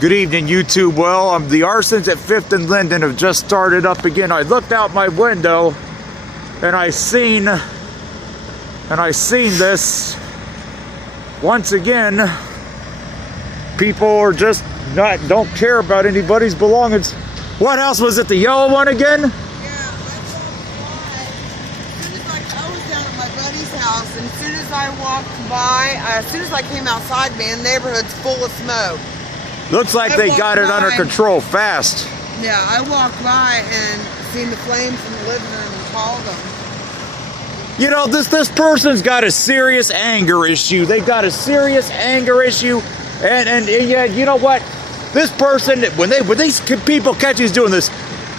Good evening, YouTube. Well, the arsons at 5th and Linden have just started up again. I looked out my window and I seen this once again. People are just don't care about anybody's belongings. What house was it? The yellow one again? Yeah, I was down at my buddy's house, and as soon as I walked by, as soon as I came outside, man, the neighborhood's full of smoke. Looks like they got it under control fast. Yeah, I walked by and seen the flames in the living room and called them. You know, this person's got a serious anger issue. They've got a serious anger issue, and yeah, you know what? This person, when these people catch you doing this,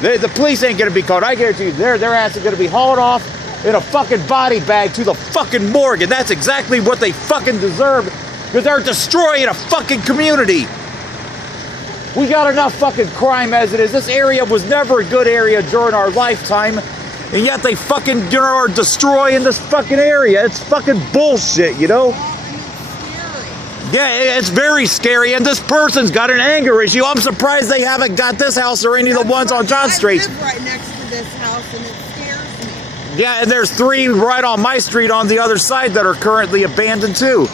the police ain't gonna be caught. I guarantee you, their ass is gonna be hauled off in a fucking body bag to the fucking morgue, and that's exactly what they fucking deserve, because they're destroying a fucking community. We got enough fucking crime as it is. This area was never a good area during our lifetime, and yet they fucking, you know, are destroying this fucking area. It's fucking bullshit, you know? Yeah, it's very scary, and this person's got an anger issue. I'm surprised they haven't got this house or any of the ones on John Street. I live right next to this house, and it scares me. Yeah, and there's 3 right on my street on the other side that are currently abandoned too.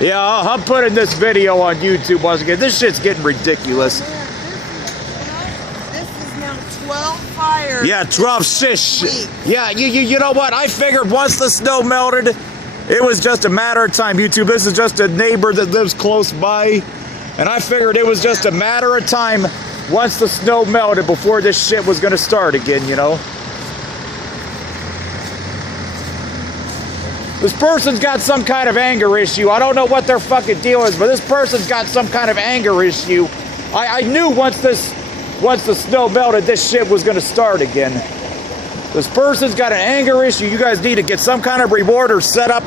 Yeah, I'm putting this video on YouTube once again. This shit's getting ridiculous. This is now 12 fires. Yeah, 12 shish. Yeah, you know what? I figured once the snow melted, it was just a matter of time. YouTube, this is just a neighbor that lives close by, and I figured it was just a matter of time once the snow melted before this shit was gonna start again, you know? This person's got some kind of anger issue. I don't know what their fucking deal is, but this person's got some kind of anger issue. I knew once the snow melted, this shit was gonna start again. This person's got an anger issue. You guys need to get some kind of reward or set up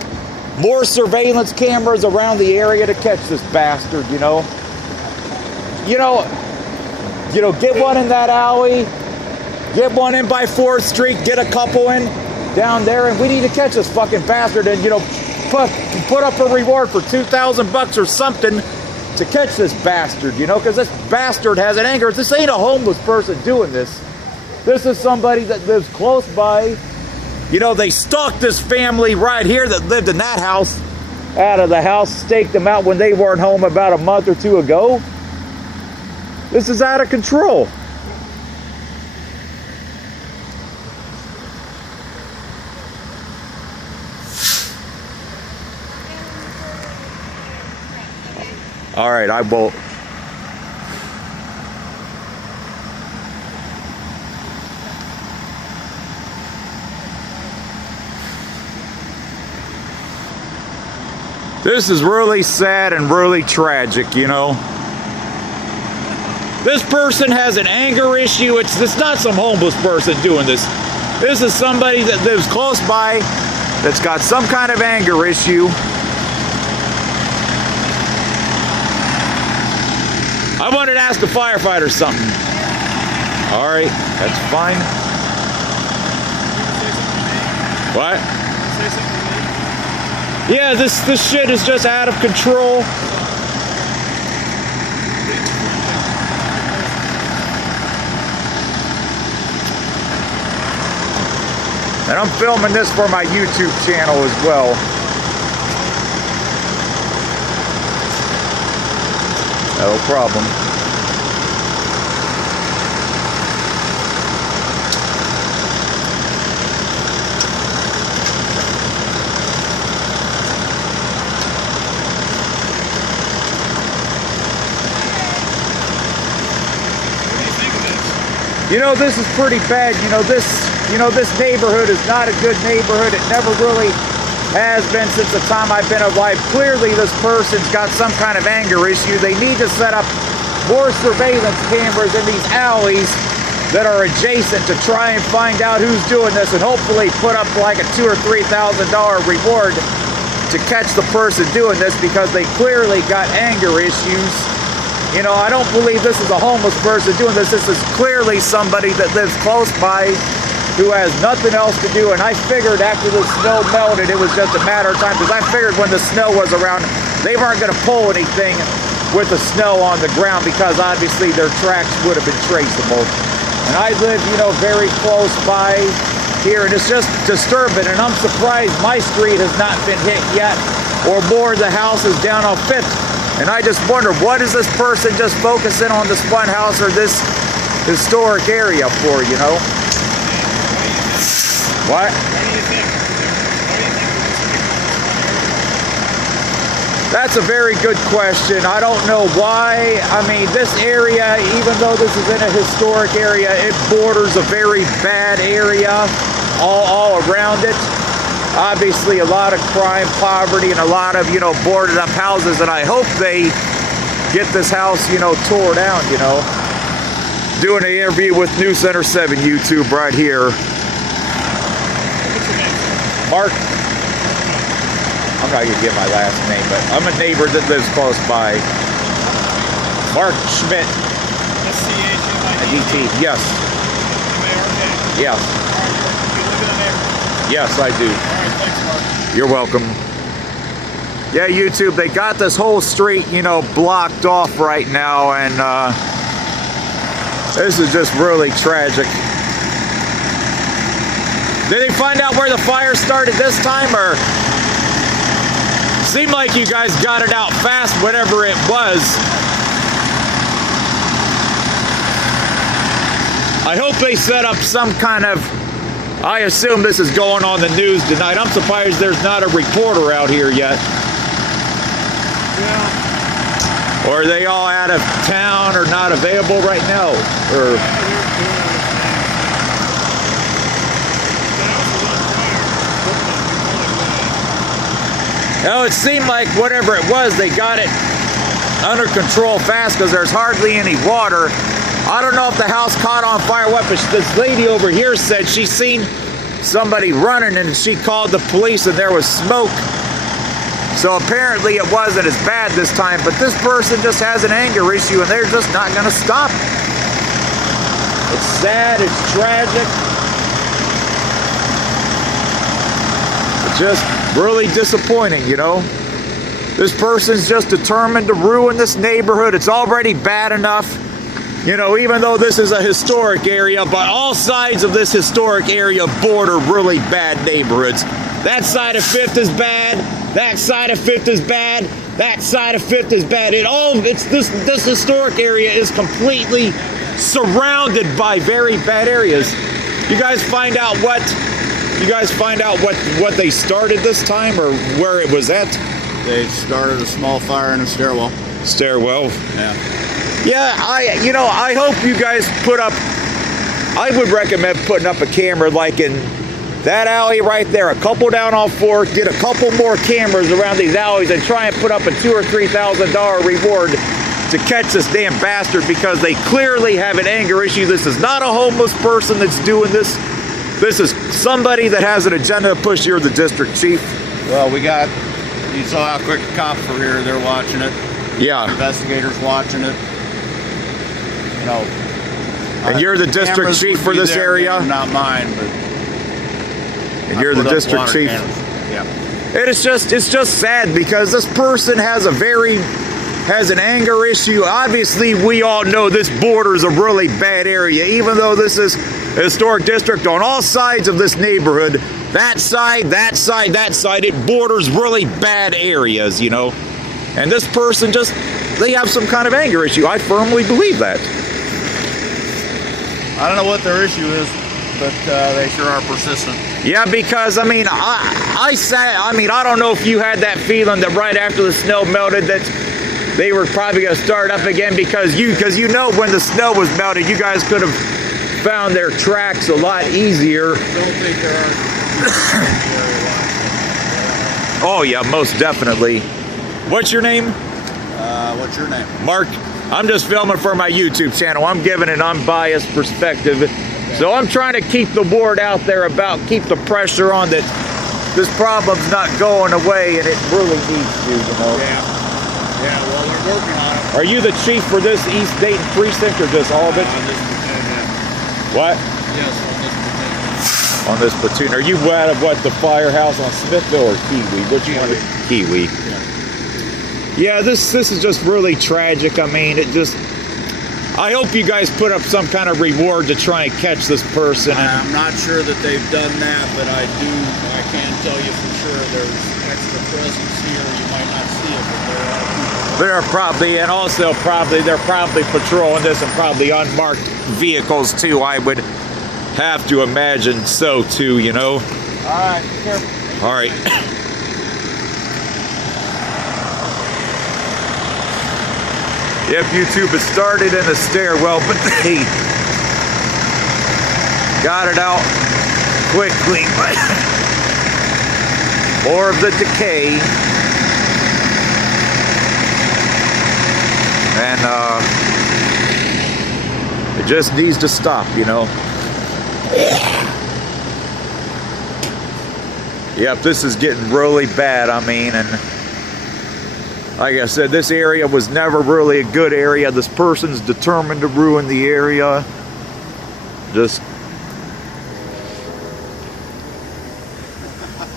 more surveillance cameras around the area to catch this bastard, you know? You know, get one in that alley, get one in by 4th Street, get a couple in down there, and we need to catch this fucking bastard and, you know, put up a reward for $2,000 or something to catch this bastard, you know, because this bastard has an anger. This ain't a homeless person doing this. This is somebody that lives close by. You know, they stalked this family right here that lived in that house out of the house, staked them out when they weren't home about a month or 2 ago. This is out of control. All right, I will. This is really sad and really tragic, you know. This person has an anger issue. It's not some homeless person doing this. This is somebody that lives close by that's got some kind of anger issue. I wanted to ask the firefighter something. All right, that's fine. What? Yeah, this shit is just out of control. And I'm filming this for my YouTube channel as well. No problem. You know, this is pretty bad. You know, this neighborhood is not a good neighborhood. It never really has been since the time I've been alive. Clearly, this person's got some kind of anger issue. They need to set up more surveillance cameras in these alleys that are adjacent to try and find out who's doing this, and hopefully put up like a $2,000 or $3,000 reward to catch the person doing this, because they clearly got anger issues. You know, I don't believe this is a homeless person doing this. This is clearly somebody that lives close by who has nothing else to do, and I figured after the snow melted, it was just a matter of time, because I figured when the snow was around, they weren't going to pull anything with the snow on the ground, because obviously their tracks would have been traceable. And I live, you know, very close by here, and it's just disturbing, and I'm surprised my street has not been hit yet, or more of the houses down on 5th. And I just wonder, what is this person just focusing on this one house or this historic area for, you know? What? That's a very good question. I don't know why. I mean, this area, even though this is in a historic area, it borders a very bad area all around it. Obviously, a lot of crime, poverty, and a lot of, you know, boarded up houses. And I hope they get this house, you know, tore down, you know. Doing an interview with News Center 7 YouTube right here. Mark. I'm not going to give my last name, but I'm a neighbor that lives close by. Mark Schmidt. S-C-H-M-I-D-T. Yes. M-A-R-K. Yes. You live in the neighborhood? Yes, I do. All right, thanks, Mark. You're welcome. Yeah, YouTube, they got this whole street, you know, blocked off right now, and this is just really tragic. Did they find out where the fire started this time, or? Seemed like you guys got it out fast, whatever it was. I hope they set up some kind of, I assume this is going on the news tonight. I'm surprised there's not a reporter out here yet. Yeah. Or are they all out of town or not available right now? Or no, it seemed like whatever it was, they got it under control fast because there's hardly any water. I don't know if the house caught on fire, what, but this lady over here said she seen somebody running and she called the police and there was smoke. So apparently it wasn't as bad this time, but this person just has an anger issue and they're just not going to stop. It's sad, it's tragic. It's just really disappointing, you know. This person's just determined to ruin this neighborhood. It's already bad enough, you know, even though this is a historic area, but all sides of this historic area border really bad neighborhoods. That side of 5th is bad, that side of 5th is bad, that side of 5th is bad. This historic area is completely surrounded by very bad areas. You guys find out what they started this time, or where it was at? They started a small fire in a stairwell. Stairwell? Yeah. Yeah, I hope you guys put up, I would recommend putting up a camera like in that alley right there, a couple down on 4th, get a couple more cameras around these alleys and try and put up a $2,000 or $3,000 reward to catch this damn bastard, because they clearly have an anger issue. This is not a homeless person that's doing this. This is somebody that has an agenda to push. You're the district chief. Well, you saw how quick the cops were here. They're watching it. Yeah. Investigators watching it. You know. And you're the district chief for this area? Not mine, but. And you're the district chief? Yeah. And it's just sad because this person has an anger issue. Obviously, we all know this borders a really bad area, even though this is a historic district on all sides of this neighborhood. That side, that side, that side, it borders really bad areas, you know. And this person they have some kind of anger issue. I firmly believe that. I don't know what their issue is, but they sure are persistent. Yeah, because, I mean, I don't know if you had that feeling that right after the snow melted that they were probably going to start up again, because you know when the snow was melted, you guys could have found their tracks a lot easier. I don't think there are. Oh, yeah, most definitely. What's your name? What's your name? Mark. I'm just filming for my YouTube channel. I'm giving an unbiased perspective. So I'm trying to keep the word out there keep the pressure on that this problem's not going away, and it really needs to, you know. Yeah, well, we're working on it. Are you the chief for this East Dayton precinct, or just all of it? This lieutenant. What? Yes, this lieutenant. on this platoon. Are you out of what, the firehouse on Smithville or Kiwi? Which one? Kiwi. Yeah, this is just really tragic. I mean, I hope you guys put up some kind of reward to try and catch this person. I'm not sure that they've done that, but I can tell you for sure there's extra presence here. You might not see it, but there are people. There are probably, and also they're probably patrolling this in probably unmarked vehicles too. I would have to imagine so too, you know. All right, be careful. All right. Yep, YouTube has started in the stairwell, but they got it out quickly. But more of the decay. And it just needs to stop, you know. Yep, this is getting really bad. I mean, and like I said, this area was never really a good area. This person's determined to ruin the area. Just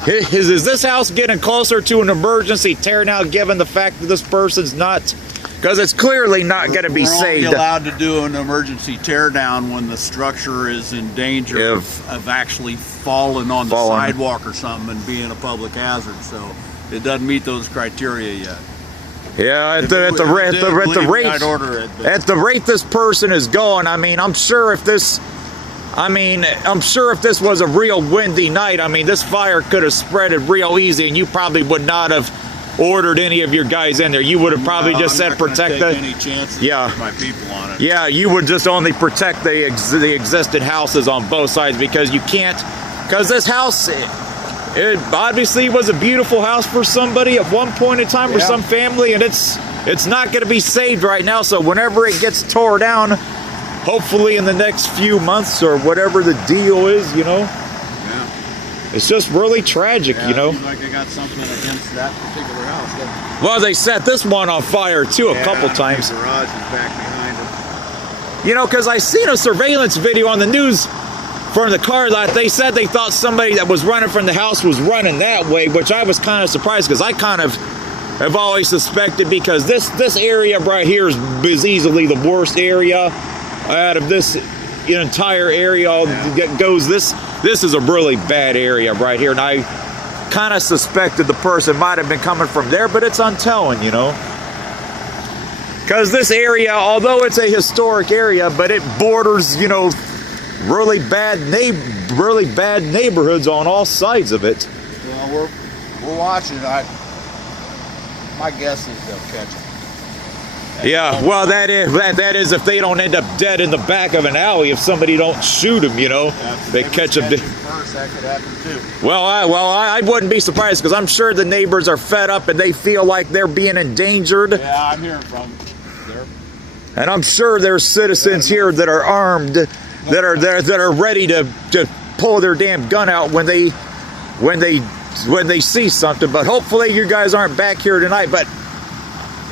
is this house getting closer to an emergency tear down, given the fact that this person's not? Because it's clearly not going to be saved. We're only allowed to do an emergency tear down when the structure is in danger of actually falling on the sidewalk or something and being a public hazard. So it doesn't meet those criteria yet. Yeah, at the rate this person is going, I mean, I'm sure if this was a real windy night, I mean, this fire could have spread it real easy, and you probably would not have ordered any of your guys in there. You would have probably just said protect the. Any chances with my people on it. Yeah, you would just only protect the existing houses on both sides, because you can't. Because this house, it obviously was a beautiful house for somebody at one point in time, for some family, and it's not going to be saved right now. So whenever it gets tore down, hopefully in the next few months or whatever the deal is, you know. It's just really tragic, you know. Seems like they got something against that particular house. Well, they set this one on fire too a couple times. The garage is back behind it. You know, because I seen a surveillance video on the news from the car lot. They said they thought somebody that was running from the house was running that way, which I was kind of surprised, because I kind of have always suspected, because this area right here is easily the worst area out of this entire area. This is a really bad area right here, and I kind of suspected the person might have been coming from there, but it's untelling, you know. Because this area, although it's a historic area, but it borders, you know, really bad neighborhoods on all sides of it. Well, we're watching. My guess is they'll catch it. Yeah, well, that is if they don't end up dead in the back of an alley, if somebody don't shoot them, you know. They catch them. First, that could happen too. Well, I wouldn't be surprised, because I'm sure the neighbors are fed up and they feel like they're being endangered. Yeah, I'm hearing from them. And I'm sure there's citizens here that are armed, that are ready to pull their damn gun out when they see something. But hopefully you guys aren't back here tonight. But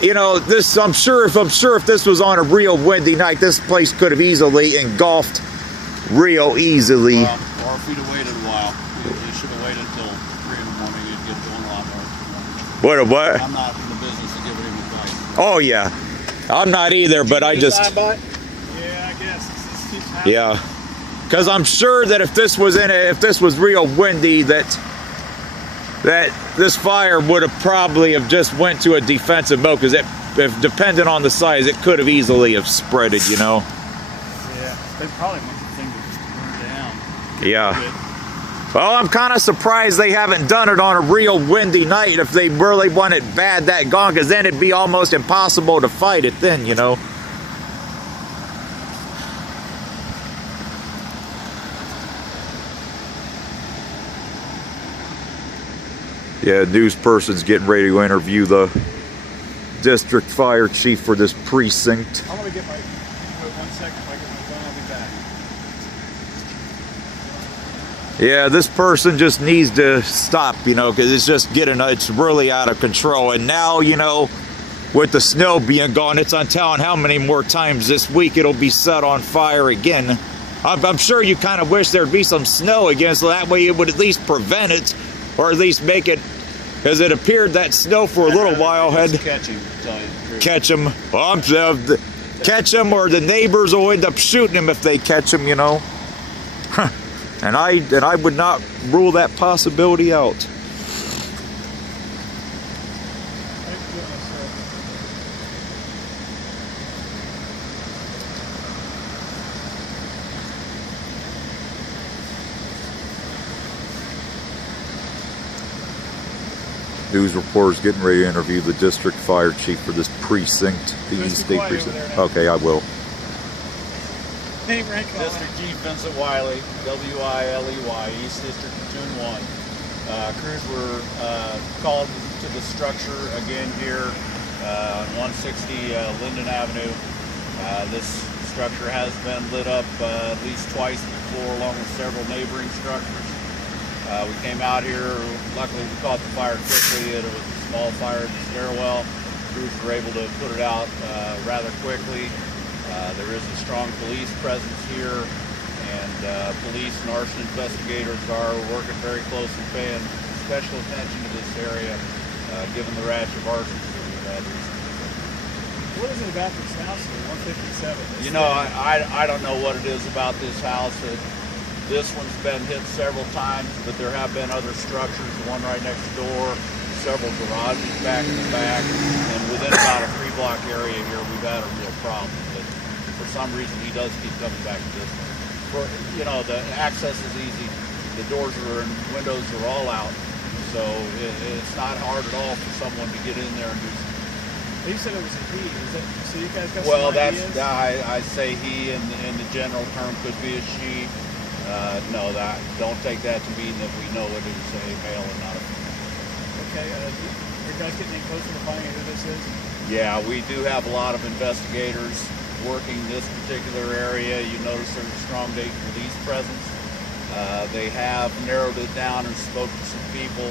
you know, I'm sure if this was on a real windy night, this place could have easily engulfed real easily. Well, or if we'd have waited a while, you should have waited until 3 in the morning. You'd get going a lot more. What? I'm not in the business of giving him advice. Oh yeah, I'm not either. But I just. Yeah, I guess. Yeah, because I'm sure that if this was real windy, that this fire would have probably have just went to a defensive mode, because if dependent on the size, it could have easily have spreaded, you know. Yeah, they probably want the thing to just burn down. Yeah. Well, I'm kind of surprised they haven't done it on a real windy night if they really want it bad that gone, because then it'd be almost impossible to fight it then, you know. Yeah, news person's getting ready to interview the district fire chief for this precinct. I'm going to get my, 1 second, if I get my phone, I'll be back. Yeah, this person just needs to stop, you know, because it's really out of control. And now, you know, with the snow being gone, it's untelling how many more times this week it'll be set on fire again. I'm sure you kind of wish there'd be some snow again, so that way it would at least prevent it, or at least make it, because it appeared that snow for a little while had catch him, tell you the truth. catch him. Well, catch him, or the neighbors will end up shooting him if they catch him, you know. And I would not rule that possibility out. News reporters getting ready to interview the district fire chief for this precinct, the East Dayton precinct. Okay, I will. District Chief Vincent Wiley, W-I-L-E-Y, East District Platoon 1. Crews were called to the structure again here on 160 Linden Avenue. This structure has been lit up at least twice before, along with several neighboring structures. We came out here, luckily we caught the fire quickly. It was a small fire in the stairwell. Crews were able to put it out rather quickly. There is a strong police presence here, and police and arson investigators are working very close and paying special attention to this area, given the rash of arsons that we've had recently. What is it about this house here, 157? You know, I don't know what it is about this house. This one's been hit several times, but there have been other structures, the one right next door, several garages back in the back, and within about a 3-block area here, we've had a real problem. But for some reason, he does keep coming back to this one. You know, the access is easy. The doors and windows are all out, so it's not hard at all for someone to get in there and do something. You said it was a he. Is that, so you guys got well, some that's ideas? I say he, and the general term could be a she. No, don't take that to mean that we know it is a male and not a female. Okay, are you guys getting any closer to finding who this is? Yeah, we do have a lot of investigators working this particular area. You notice there's a strong Dayton police presence. They have narrowed it down and spoke to some people.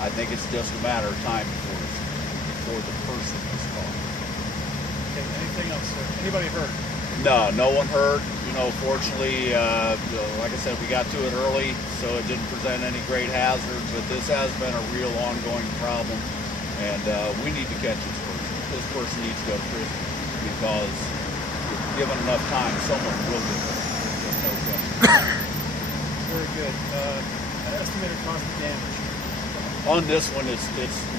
I think it's just a matter of time before the person is caught. Okay, anything else, sir? Anybody hurt? No one hurt. You know, fortunately, like I said, we got to it early, so it didn't present any great hazard, but this has been a real ongoing problem, and we need to catch this person. This person needs to go to prison, because given enough time, someone will get hurt. There's no question. Very good. Estimated cost of damage? On this one, it's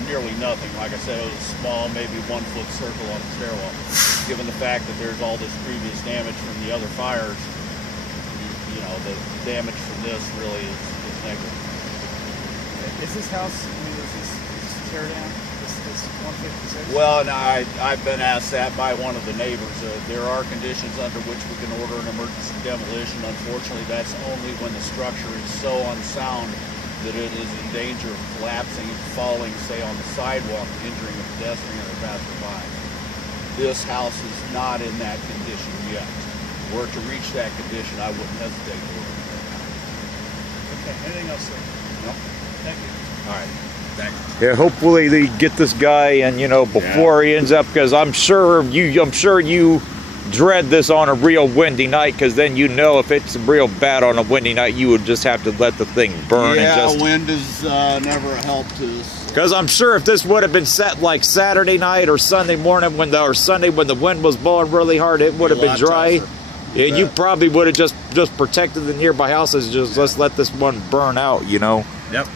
nearly nothing. Like I said, it was small, maybe 1-foot circle on the stairwell. Given the fact that there's all this previous damage from the other fires, you know, the damage from this really is negligible. Is this house, I mean, is this tear down? This 156? Well, no, I've been asked that by one of the neighbors. There are conditions under which we can order an emergency demolition. Unfortunately, that's only when the structure is so unsound that it is in danger of collapsing and falling, say, on the sidewalk, injuring a pedestrian or passerby. This house is not in that condition yet. Were it to reach that condition, I wouldn't hesitate to order it. Okay, anything else, sir? No? Thank you. All right. Thanks. Yeah, hopefully they get this guy, and you know, before he ends up, because I'm sure you dread this on a real windy night, because then you know if it's real bad on a windy night, you would just have to let the thing burn. Yeah, and just wind is never a help to us. because I'm sure if this would have been set like Saturday night or Sunday morning or Sunday when the wind was blowing really hard, it would have been dry. Yeah, you probably would have just protected the nearby houses. Just let's let this one burn out, you know. Yep.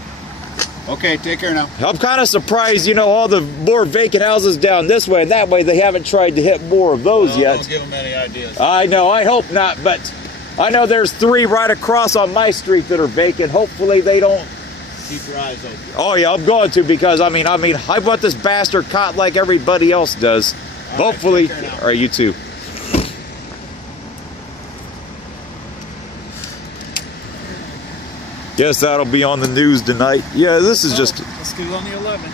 Okay, take care now. I'm kind of surprised, you know, all the more vacant houses down this way and that way, they haven't tried to hit more of those yet. Don't give them any ideas. I know, I hope not, but I know there's 3 right across on my street that are vacant. Hopefully they don't. Keep your eyes open. Oh yeah, I'm going to, because I mean, I want this bastard caught like everybody else does. All Hopefully, right, take care now. all right, you too. Guess that'll be on the news tonight. Yeah, this is just. Let's do on the 11.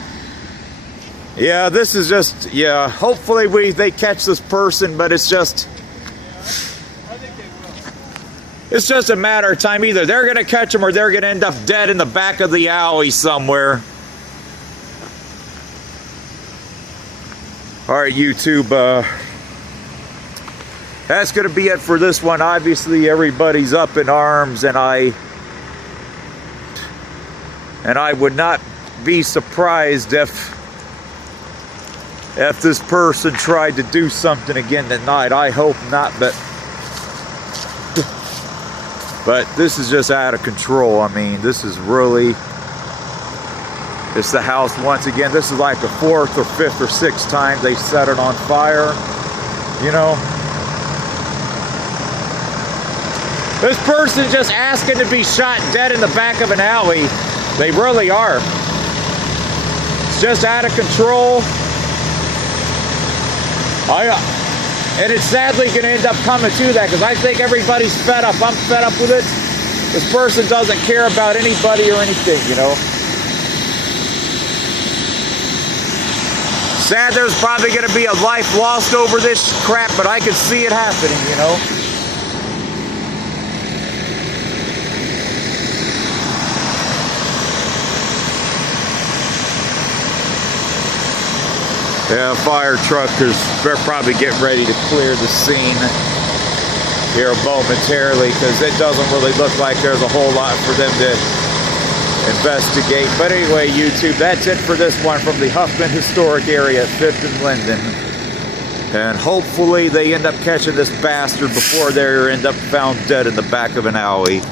Yeah, this is just. Yeah, hopefully they catch this person, but it's just. I think they will. It's just a matter of time. Either they're gonna catch him or they're gonna end up dead in the back of the alley somewhere. All right, YouTube. that's going to be it for this one. Obviously, everybody's up in arms, and I would not be surprised if this person tried to do something again tonight. I hope not, but this is just out of control. I mean, this is really, it's the house once again. This is like the 4th or 5th or 6th time they set it on fire, you know. This person just asking to be shot dead in the back of an alley. They really are. It's just out of control. And it's sadly going to end up coming to that, because I think everybody's fed up. I'm fed up with it. This person doesn't care about anybody or anything, you know. Sad there's probably going to be a life lost over this crap, but I can see it happening, you know. Yeah, fire truckers, they're probably getting ready to clear the scene here momentarily, because it doesn't really look like there's a whole lot for them to investigate. But anyway, YouTube, that's it for this one from the Huffman Historic area at 5th and Linden. And hopefully they end up catching this bastard before they end up found dead in the back of an alley.